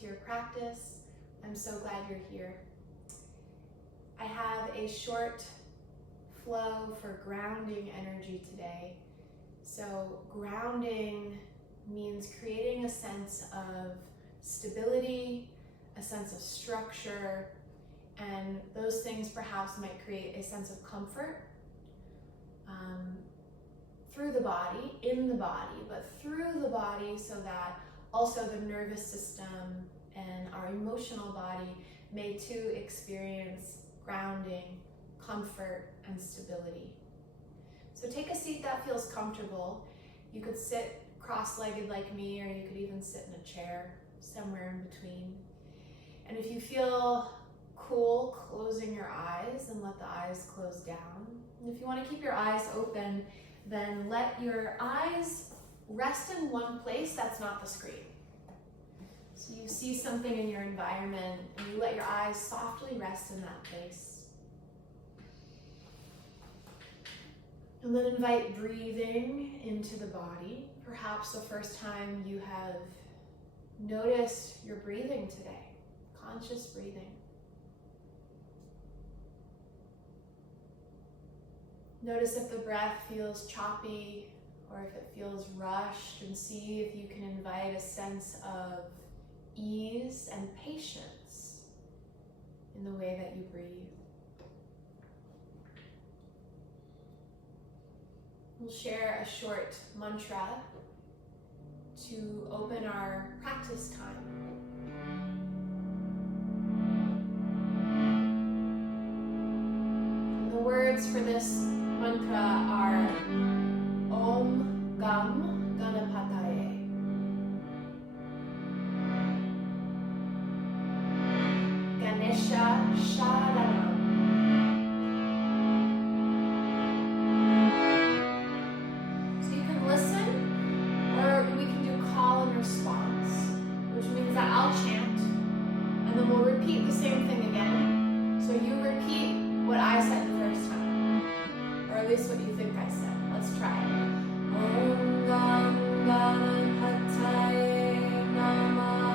to your practice. I'm so glad you're here. I have a short flow for grounding energy today. So grounding means creating a sense of stability, a sense of structure, and those things perhaps might create a sense of comfort through the body, in the body, but through the body so that also the nervous system and our emotional body may too experience grounding, comfort, and stability. So take a seat that feels comfortable. You could sit cross-legged like me, or you could even sit in a chair, somewhere in between. And if you feel cool, closing your eyes and let the eyes close down. And if you want to keep your eyes open, then let your eyes rest in one place that's not the screen. So you see something in your environment and you let your eyes softly rest in that place. And then invite breathing into the body. Perhaps the first time you have noticed your breathing today, conscious breathing. Notice if the breath feels choppy or if it feels rushed, and see if you can invite a sense of ease and patience in the way that you breathe. We'll share a short mantra to open our practice time. The words for this mantra are Om Gam Ganapathaye. Ganesha Sharanam. So you can listen, or we can do call and response, which means that I'll chant, and then we'll repeat the same thing again. So you repeat what I said the first time, or at least what you think I said. Let's try it. Om Gam Ganapathaye namaha.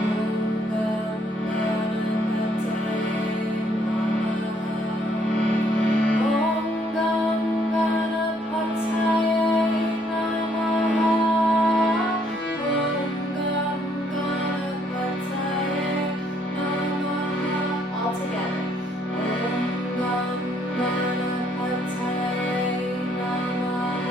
Om Gam Ganapathaye namaha. Om Gam Ganapathaye namaha. Om Gam Ganapathaye namaha. All together. Om Gam Ganapathaye namaha.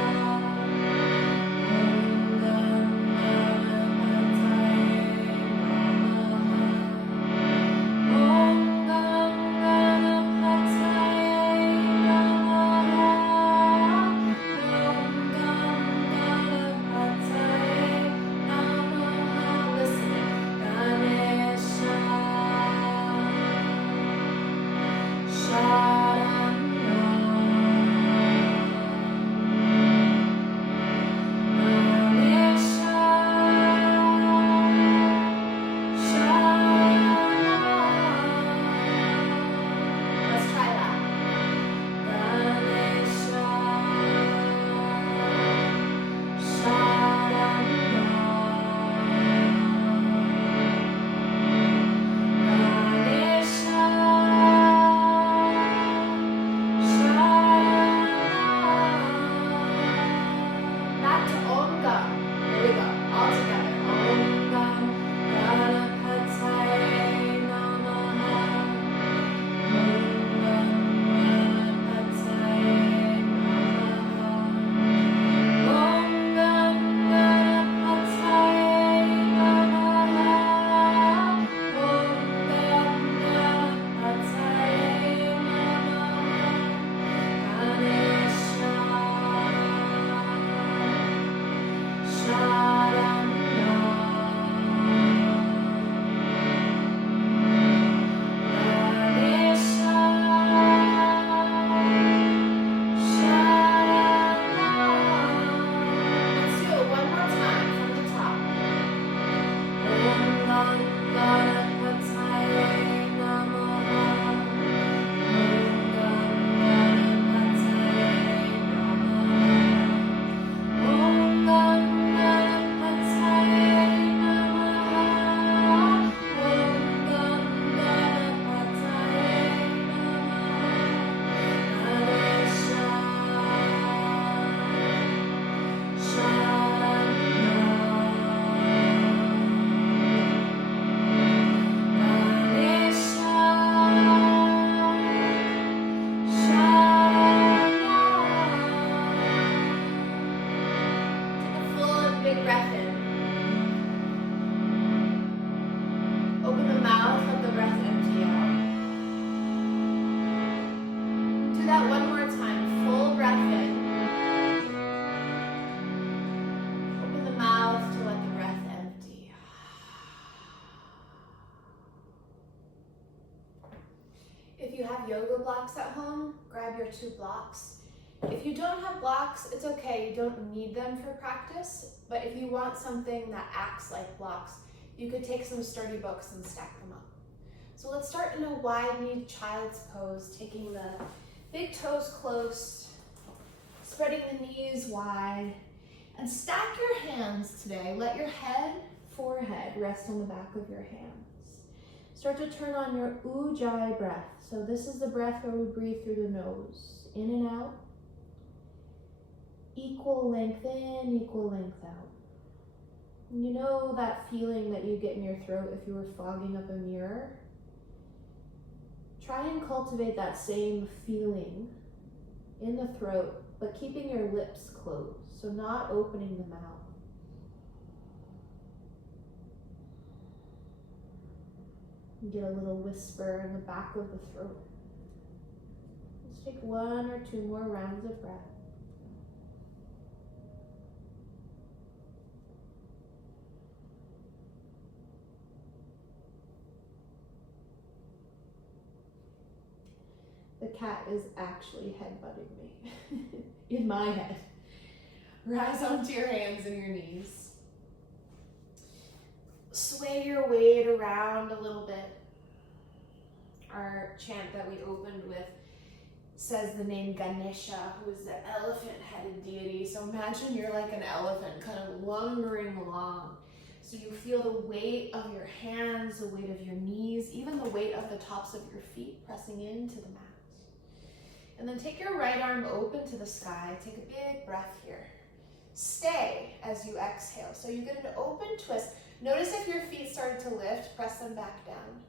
you have yoga blocks at home, grab your 2 blocks. If you don't have blocks, it's okay, you don't need them for practice, but if you want something that acts like blocks, you could take some sturdy books and stack them up. So let's start in a wide-kneed child's pose, taking the big toes close, spreading the knees wide, and stack your hands today. Let your head, forehead rest on the back of your hands. Start to turn on your ujjayi breath. So this is the breath where we breathe through the nose, in and out. Equal length in, equal length out. And you know that feeling that you get in your throat if you were fogging up a mirror? Try and cultivate that same feeling in the throat, but keeping your lips closed, so not opening the mouth. You get a little whisper in the back of the throat. Let's take 1 or 2 more rounds of breath. The cat is actually headbutting me in my head. Rise onto your hands and your knees. Sway your weight around a little bit. Our chant that we opened with says the name Ganesha, who is the elephant-headed deity. So imagine you're like an elephant kind of lumbering along. So you feel the weight of your hands, the weight of your knees, even the weight of the tops of your feet pressing into the mat. And then take your right arm open to the sky. Take a big breath here. Stay as you exhale. So you get an open twist. Notice if your feet started to lift, press them back down.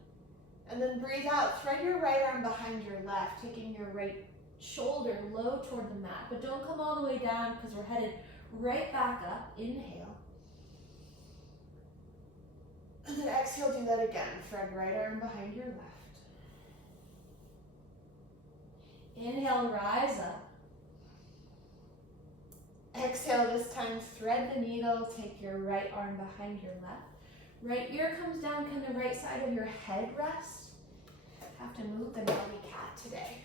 And then breathe out. Thread your right arm behind your left, taking your right shoulder low toward the mat. But don't come all the way down because we're headed right back up. Inhale. And then exhale, do that again. Thread right arm behind your left. Inhale, rise up. Exhale, this time thread the needle, take your right arm behind your left. Right ear comes down, kind of right side of your head rest. Have to move the belly cat today.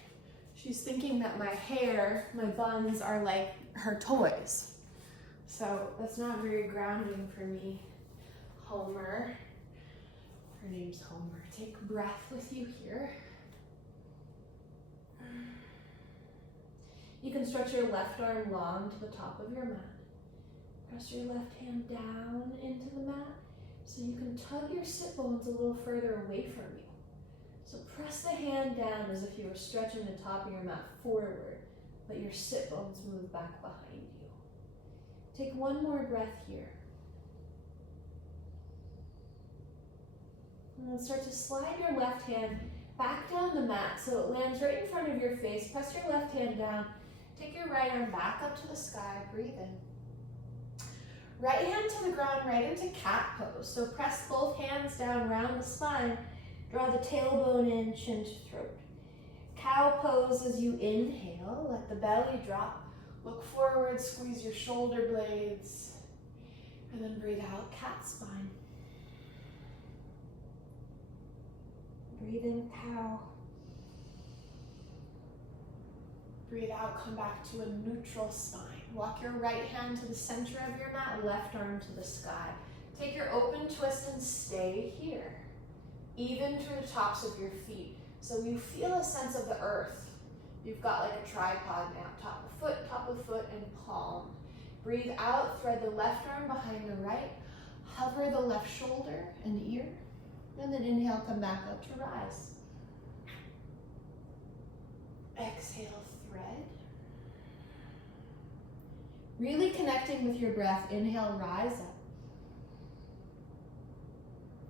She's thinking that my hair, my buns are like her toys. So that's not very grounding for me. Homer. Her name's Homer. Take breath with you here. You can stretch your left arm long to the top of your mat. Press your left hand down into the mat so you can tug your sit bones a little further away from you. So press the hand down as if you were stretching the top of your mat forward, but your sit bones move back behind you. Take 1 more breath here. And then start to slide your left hand back down the mat so it lands right in front of your face. Press your left hand down. Take your right arm back up to the sky. Breathe in. Right hand to the ground, right into cat pose. So press both hands down around the spine. Draw the tailbone in, chin to throat. Cow pose as you inhale. Let the belly drop. Look forward, squeeze your shoulder blades. And then breathe out, cat spine. Breathe in, cow. Breathe out, come back to a neutral spine. Walk your right hand to the center of your mat, left arm to the sky. Take your open twist and stay here. Even through the tops of your feet. So you feel a sense of the earth. You've got like a tripod now, top of foot, and palm. Breathe out, thread the left arm behind the right. Hover the left shoulder and ear. And then inhale, come back up to rise. Exhale, thread. Really connecting with your breath. Inhale, rise up.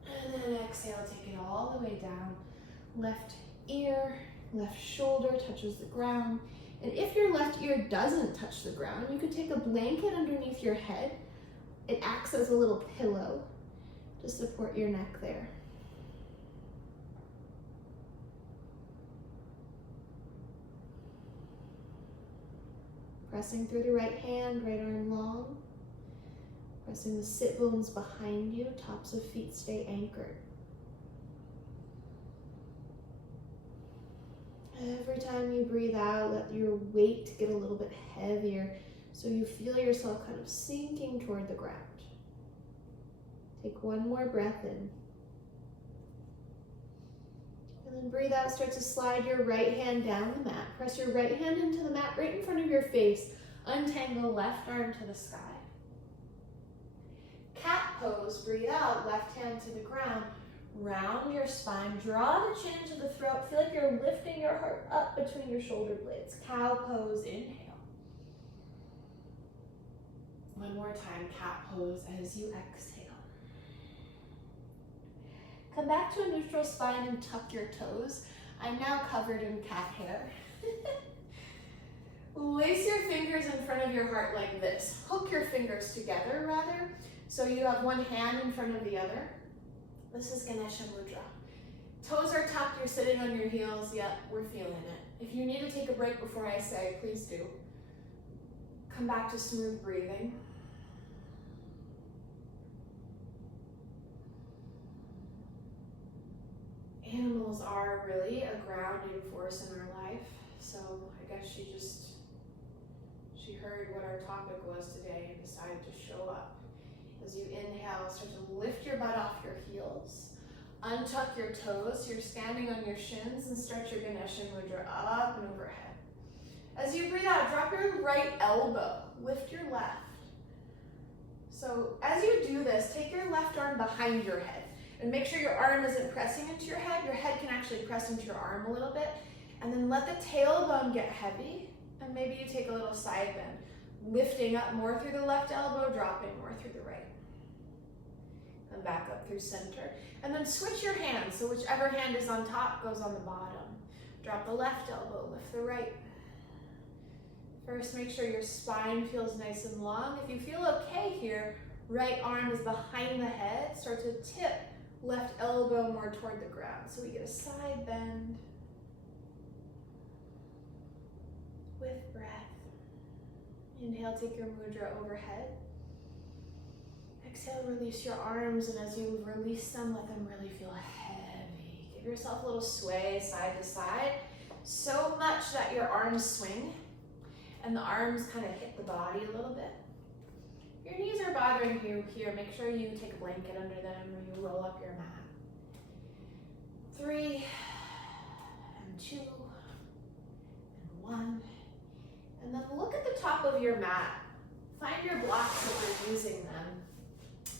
And then exhale, take it all the way down. Left ear, left shoulder touches the ground. And if your left ear doesn't touch the ground, you could take a blanket underneath your head. It acts as a little pillow to support your neck there. Pressing through the right hand, right arm long. Pressing the sit bones behind you, tops of feet stay anchored. Every time you breathe out, let your weight get a little bit heavier so you feel yourself kind of sinking toward the ground. Take one more breath in. And then breathe out, start to slide your right hand down the mat. Press your right hand into the mat right in front of your face. Untangle left arm to the sky. Cat pose, breathe out, left hand to the ground. Round your spine, draw the chin to the throat. Feel like you're lifting your heart up between your shoulder blades. Cow pose, inhale. One more time, cat pose as you exhale. Come back to a neutral spine and tuck your toes. I'm now covered in cat hair. Lace your fingers in front of your heart like this. Hook your fingers together, rather, so you have one hand in front of the other. This is Ganesha Mantra. Toes are tucked, you're sitting on your heels. Yep, we're feeling it. If you need to take a break before I say, please do. Come back to smooth breathing. Animals are really a grounding force in our life. So I guess she heard what our topic was today and decided to show up. As you inhale, start to lift your butt off your heels. Untuck your toes, so you're standing on your shins, and stretch your Ganesha Mudra up and overhead. As you breathe out, drop your right elbow, lift your left. So as you do this, take your left arm behind your head and make sure your arm isn't pressing into your head. Your head can actually press into your arm a little bit, and then let the tailbone get heavy, and maybe you take a little side bend, lifting up more through the left elbow, dropping more through the right. Come back up through center, and then switch your hands, so whichever hand is on top goes on the bottom. Drop the left elbow, lift the right. First, make sure your spine feels nice and long. If you feel okay here, right arm is behind the head. Start to tip left elbow more toward the ground, so we get a side bend with breath. Inhale, take your mudra overhead. Exhale, release your arms, and as you release them, let them really feel heavy. Give yourself a little sway side to side, so much that your arms swing and the arms kind of hit the body a little bit. If your knees are bothering you here, make sure you take a blanket under them or you roll up your mat. 3 and 2 and 1. And then look at the top of your mat. Find your blocks if you're using them,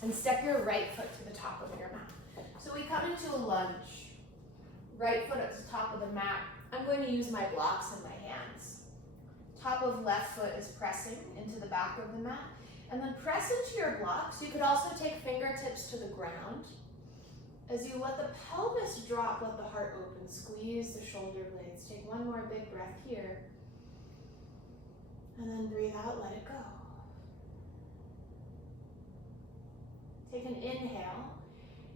and step your right foot to the top of your mat. So we come into a lunge. Right foot at the top of the mat. I'm going to use my blocks in my hands. Top of left foot is pressing into the back of the mat. And then press into your blocks. You could also take fingertips to the ground. As you let the pelvis drop, let the heart open. Squeeze the shoulder blades. Take one more big breath here. And then breathe out, let it go. Take an inhale.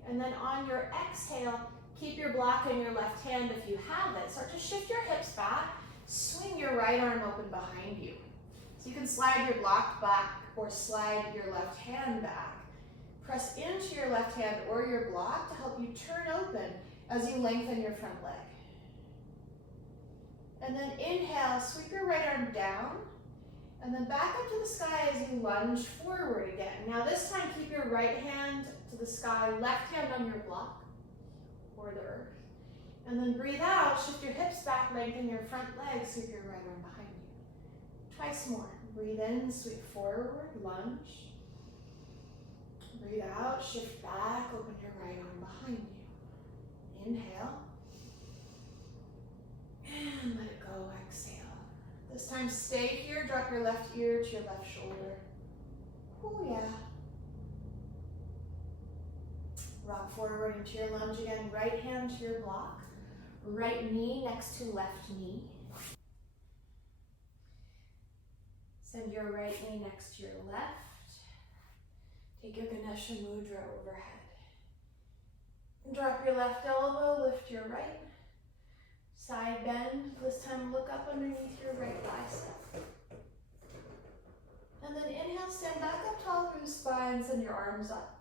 And then on your exhale, keep your block in your left hand if you have it. Start to shift your hips back. Swing your right arm open behind you. So you can slide your block back or slide your left hand back. Press into your left hand or your block to help you turn open as you lengthen your front leg. And then inhale, sweep your right arm down, and then back up to the sky as you lunge forward again. Now this time, keep your right hand to the sky, left hand on your block or the earth. And then breathe out, shift your hips back, lengthen your front leg, sweep your right arm behind you. Twice more. Breathe in, sweep forward, lunge. Breathe out, shift back, open your right arm behind you. Inhale. And let it go, exhale. This time stay here, drop your left ear to your left shoulder. Oh yeah. Rock forward into your lunge again, right hand to your block. Right knee next to left knee. Send your right knee next to your left. Take your Ganesha Mudra overhead. Drop your left elbow, lift your right. Side bend, this time look up underneath your right bicep. And then inhale, stand back up tall through the spine, send your arms up.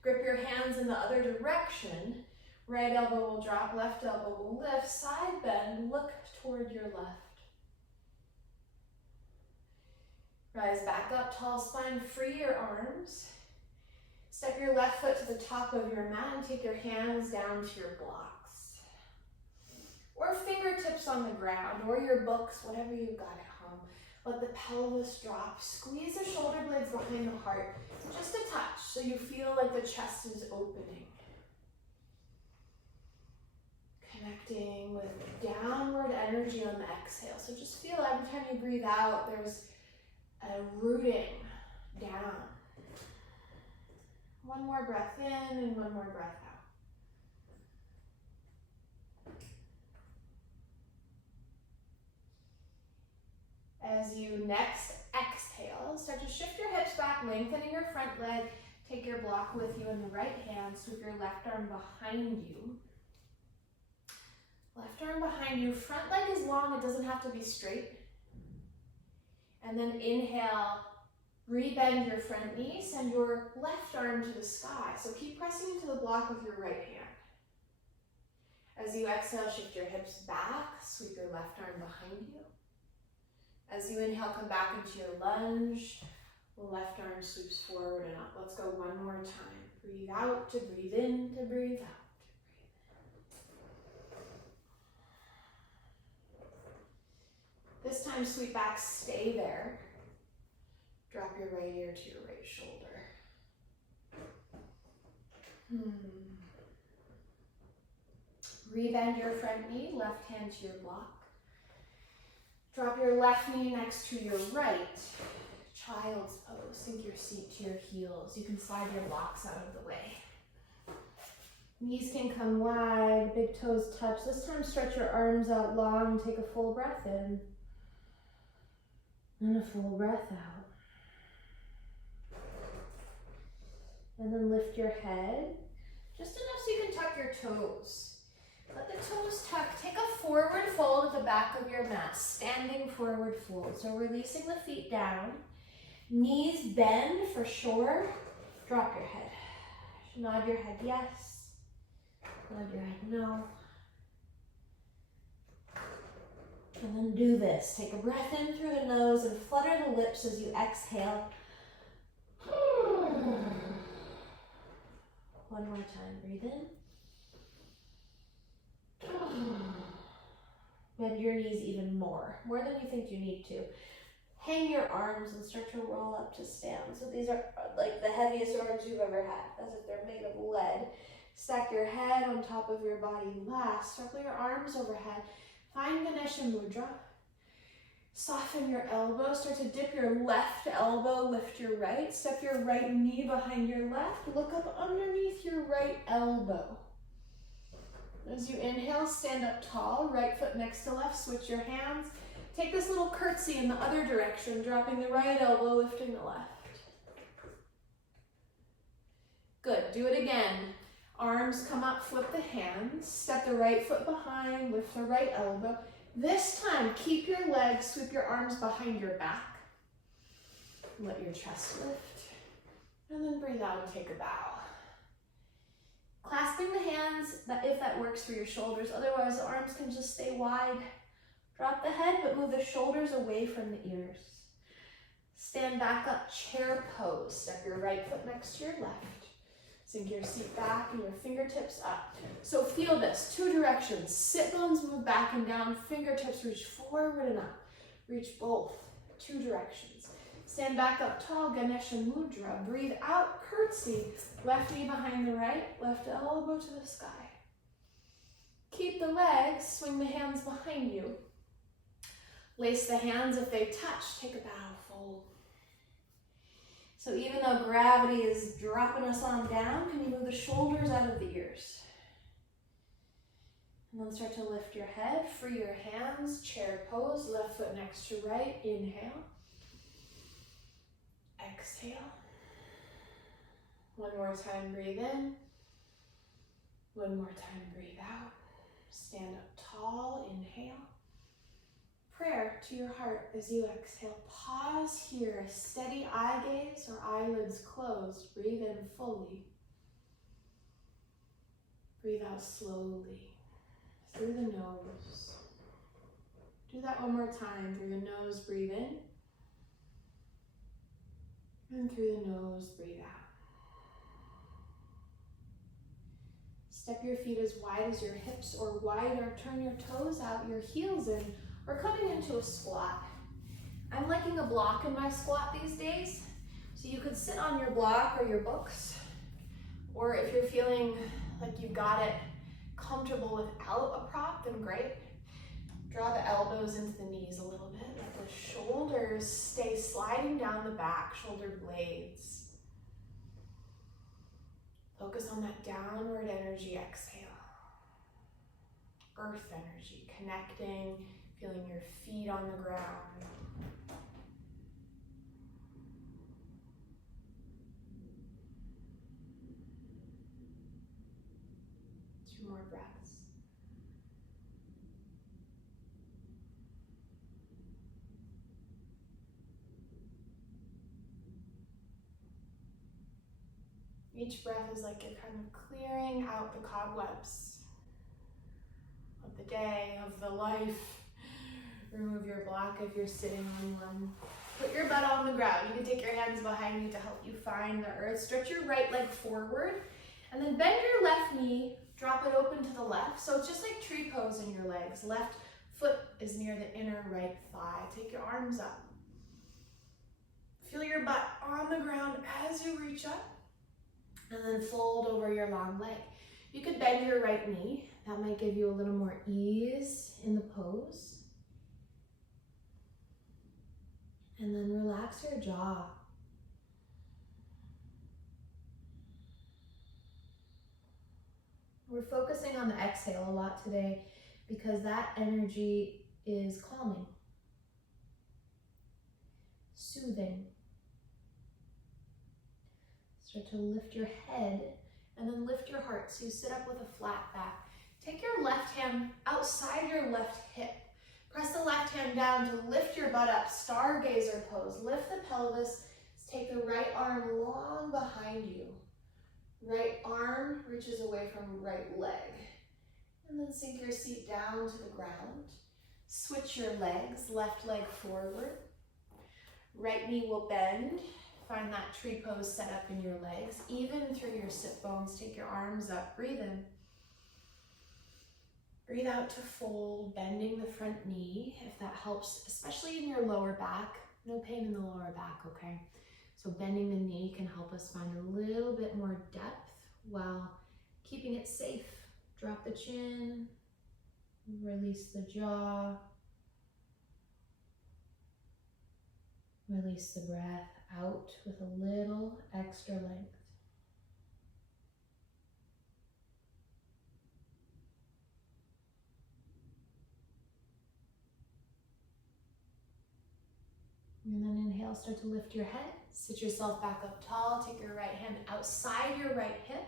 Grip your hands in the other direction. Right elbow will drop, left elbow will lift, side bend, look toward your left. Rise back up, tall spine, free your arms. Step your left foot to the top of your mat and take your hands down to your blocks. Or fingertips on the ground, or your books, whatever you've got at home. Let the pelvis drop. Squeeze the shoulder blades behind the heart. Just a touch so you feel like the chest is opening. Connecting with downward energy on the exhale. So just feel every time you breathe out, there's a rooting down. One more breath in and one more breath out. As you next exhale, start to shift your hips back, lengthening your front leg. Take your block with you in the right hand. Sweep your left arm behind you. Left arm behind you. Front leg is long. It doesn't have to be straight. And then inhale, rebend your front knee. Send your left arm to the sky. So keep pressing into the block with your right hand. As you exhale, shift your hips back. Sweep your left arm behind you. As you inhale, come back into your lunge. Left arm sweeps forward and up. Let's go one more time. Breathe out to breathe in to breathe out. This time, sweep back, stay there. Drop your right ear to your right shoulder. Rebend your front knee, left hand to your block. Drop your left knee next to your right. Child's pose. Sink your seat to your heels. You can slide your blocks out of the way. Knees can come wide, big toes touch. This time, stretch your arms out long. Take a full breath in. And a full breath out. And then lift your head. Just enough so you can tuck your toes. Let the toes tuck. Take a forward fold at the back of your mat. Standing forward fold. So releasing the feet down. Knees bend for sure. Drop your head. Nod your head yes. Nod your head no. And then do this. Take a breath in through the nose and flutter the lips as you exhale. One more time. Breathe in. Bend your knees even more than you think you need to. Hang your arms and start to roll up to stand. So these are like the heaviest arms you've ever had, as if they're made of lead. Stack your head on top of your body last. Circle your arms overhead. Find Ganesha Mudra. Soften your elbow. Start to dip your left elbow, lift your right. Step your right knee behind your left. Look up underneath your right elbow. As you inhale, stand up tall, right foot next to left, switch your hands. Take this little curtsy in the other direction, dropping the right elbow, lifting the left. Good, do it again. Arms come up, flip the hands, step the right foot behind, lift the right elbow. This time, keep your legs, sweep your arms behind your back. Let your chest lift. And then breathe out and take a bow. Clasping the hands, if that works for your shoulders. Otherwise, the arms can just stay wide. Drop the head, but move the shoulders away from the ears. Stand back up, chair pose. Step your right foot next to your left. Sink your seat back and your fingertips up. So feel this, 2 directions. Sit bones move back and down, fingertips reach forward and up. Reach both, 2 directions. Stand back up tall, Ganesha Mudra. Breathe out, curtsy. Left knee behind the right, left elbow to the sky. Keep the legs, swing the hands behind you. Lace the hands if they touch, take a bow, fold. So even though gravity is dropping us on down, can you move the shoulders out of the ears? And then start to lift your head, free your hands, chair pose, left foot next to right, inhale. Exhale. One more time, breathe in. One more time, breathe out. Stand up tall, inhale. Prayer to your heart as you exhale. Pause here, a steady eye gaze or eyelids closed. Breathe in fully. Breathe out slowly through the nose. Do that one more time. Through the nose, breathe in. And through the nose, breathe out. Step your feet as wide as your hips or wider. Turn your toes out, your heels in. We're coming into a squat. I'm liking a block in my squat these days. So you could sit on your block or your books. Or if you're feeling like you've got it comfortable without a prop, then great. Draw the elbows into the knees a little bit. Let the shoulders stay sliding down the back, shoulder blades. Focus on that downward energy, exhale. Earth energy, connecting, feeling your feet on the ground. Two more breaths. Each breath is like you're kind of clearing out the cobwebs of the day, of the life. Remove your block if you're sitting on one. Put your butt on the ground. You can take your hands behind you to help you find the earth. Stretch your right leg forward and then bend your left knee. Drop it open to the left. So it's just like tree pose in your legs. Left foot is near the inner right thigh. Take your arms up. Feel your butt on the ground as you reach up. And then fold over your long leg. You could bend your right knee. That might give you a little more ease in the pose. And then relax your jaw. We're focusing on the exhale a lot today because that energy is calming, soothing. Start to lift your head and then lift your heart. So you sit up with a flat back. Take your left hand outside your left hip. Press the left hand down to lift your butt up, stargazer pose. Lift the pelvis. Take the right arm long behind you. Right arm reaches away from right leg. And then sink your seat down to the ground. Switch your legs, left leg forward. Right knee will bend. Find that tree pose set up in your legs, even through your sit bones. Take your arms up, breathe in. Breathe out to fold, bending the front knee, if that helps, especially in your lower back. No pain in the lower back, okay? So bending the knee can help us find a little bit more depth while keeping it safe. Drop the chin, release the jaw, release the breath out with a little extra length. And then inhale, start to lift your head. Sit yourself back up tall. Take your right hand outside your right hip.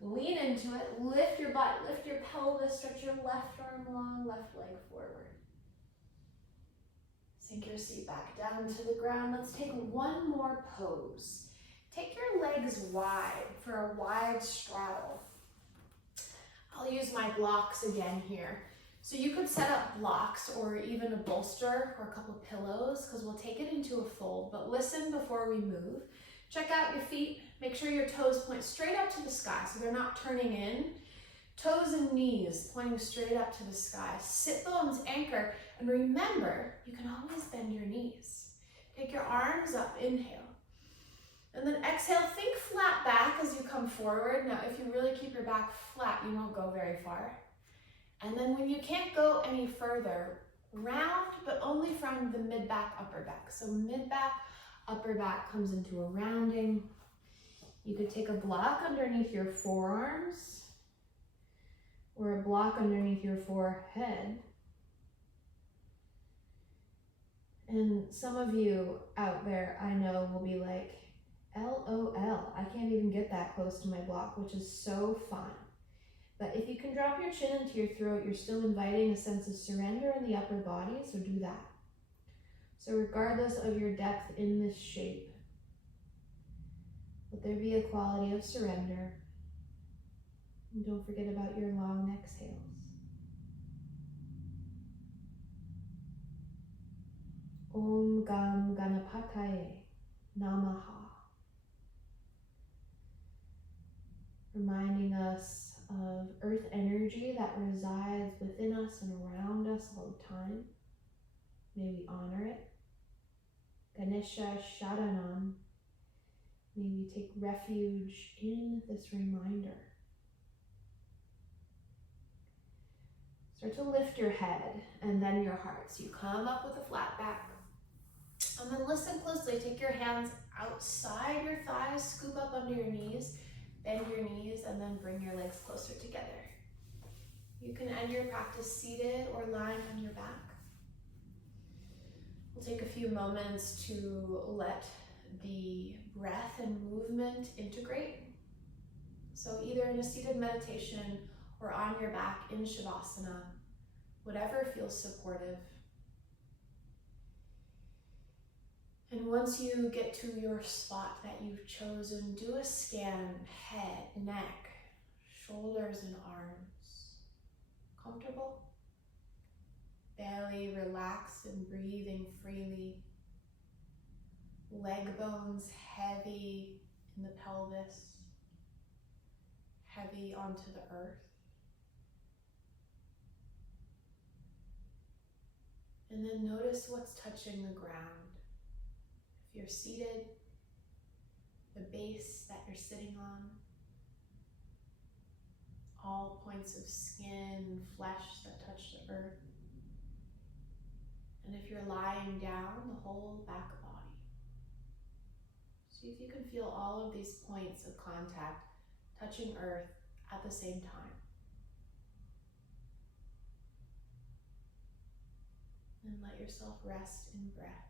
Lean into it. Lift your butt, lift your pelvis. Stretch your left arm long, left leg forward. Sink your seat back down to the ground. Let's take one more pose. Take your legs wide for a wide straddle. I'll use my blocks again here. So you could set up blocks or even a bolster or a couple of pillows because we'll take it into a fold, but listen before we move. Check out your feet. Make sure your toes point straight up to the sky so they're not turning in. Toes and knees pointing straight up to the sky. Sit bones anchor, and remember, you can always bend your knees. Take your arms up, inhale. And then exhale, think flat back as you come forward. Now, if you really keep your back flat, you won't go very far. And then when you can't go any further, round, but only from the mid-back, upper back. So mid-back, upper back comes into a rounding. You could take a block underneath your forearms or a block underneath your forehead. And some of you out there I know will be like, LOL, I can't even get that close to my block, which is so fun. But if you can drop your chin into your throat, you're still inviting a sense of surrender in the upper body, so do that. So regardless of your depth in this shape, let there be a quality of surrender. And don't forget about your long exhales. Om Gam Ganapathaye Namaha. Reminding us of earth energy that resides within us and around us all the time. May we honor it. Ganesha sharanam. May we take refuge in this reminder. Start to lift your head and then your heart. So you come up with a flat back. And then listen closely. Take your hands outside your thighs, scoop up under your knees, bend your knees, and then bring your legs closer together. You can end your practice seated or lying on your back. We'll take a few moments to let the breath and movement integrate. So either in a seated meditation or on your back in Shavasana, whatever feels supportive. And once you get to your spot that you've chosen, do a scan, head, neck, shoulders and arms. Comfortable? Belly relaxed and breathing freely. Leg bones heavy in the pelvis, heavy onto the earth. And then notice what's touching the ground. If you're seated, the base that you're sitting on, all points of skin and flesh that touch the earth. And if you're lying down, the whole back body. See if you can feel all of these points of contact touching earth at the same time. And let yourself rest in breath.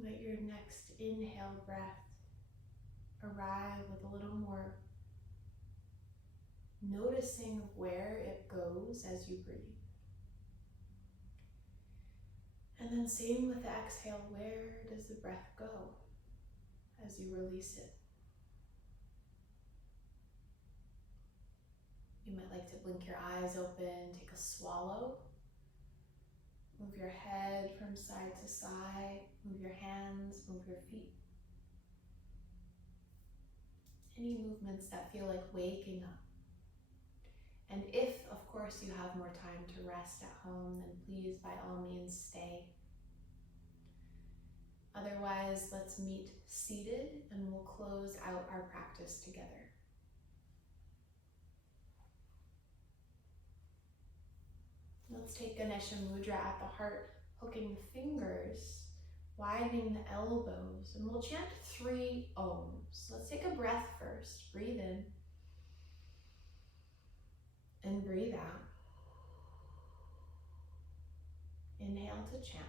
Let your next inhale breath arrive with a little more noticing of where it goes as you breathe. And then same with the exhale, where does the breath go as you release it? You might like to blink your eyes open, take a swallow. Move your head from side to side, move your hands, move your feet. Any movements that feel like waking up. And if, of course, you have more time to rest at home, then please, by all means, stay. Otherwise, let's meet seated and we'll close out our practice together. Let's take Ganesha Mudra at the heart, hooking the fingers, widening the elbows, and we'll chant 3 Oms. Let's take a breath first. Breathe in and breathe out. Inhale to chant.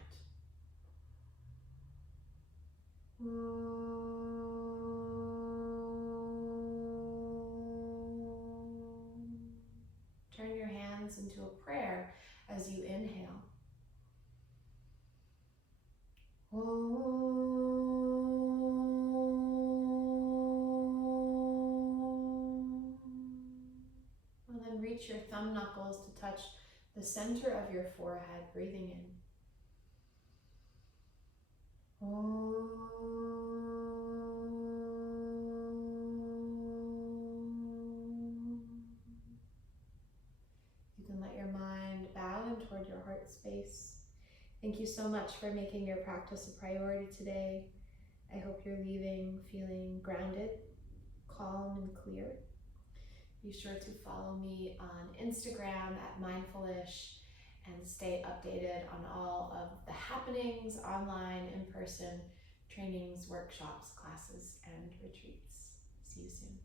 Turn your hands into a prayer as you inhale. And then reach your thumb knuckles to touch the center of your forehead, breathing in. You can let your mind bow in toward your heart space. Thank you so much for making your practice a priority today. I hope you're leaving feeling grounded, calm, and clear. Be sure to follow me on Instagram at Mindfulish and stay updated on all of the happenings, online, in-person trainings, workshops, classes, and retreats. See you soon.